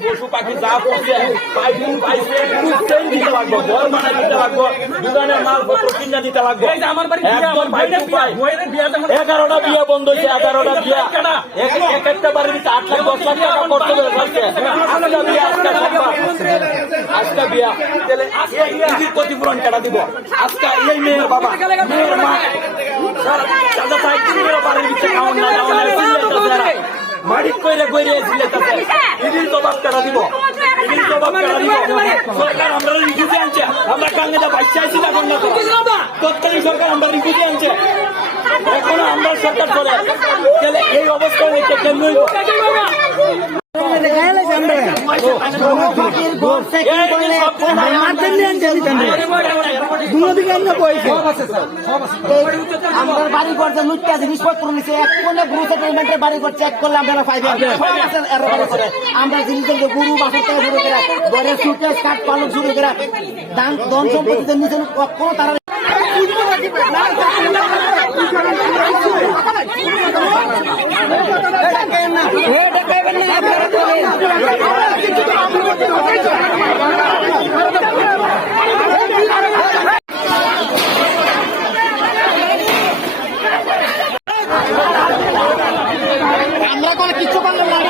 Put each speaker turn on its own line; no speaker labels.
পশু পাখি যা করছে পাইপিং পাইছে চেন দিতে লাগবে ঘর বানাই দিতে লাগবে দোকানের মালপত্র কিনে দিতে লাগবে।
বিয়া,
একদম
আমার ভাইটা
ভাই টু ভাই।
বিয়া, বইয়ের বিয়া যখন-
এগারোটা বিয়ে বন্ধ হয়েছে এগারোটা বিয়ে। এক- এক একটা বাড়ির আট লাখ দশ লাখ টাকা করতে হবে আজকে আজকে বিয়ে আজকে সোমবার। কেটা দিব। আজকে এই আমরা রিফিউজি আনছে। আমরা কাঙ্গে যা বাচ্চা আইছি না গঙ্গা তৎকালীন সরকার আমরা রিফিউজি আনছে। এখনও আমরা সরকার চলে। তাহলে এই অবস্থায় নিতে কেন
আমরা বাড়ি করছে লুটটা জিনিসপত্র নিচ্ছে এক কোনে গুরু সেটেলমেন্টের বাড়ি করছে এক করলে আমরা পাইবেন আমরা জিনিসের গুরু বাসর থেকে শুরু করে ঘরের সুটকেস কাঠ পালক শুরু করে। দান ধন সম্পত্তিতে নিচে কোনো তারা আমরা কোনো কিচ্ছু করলাম না।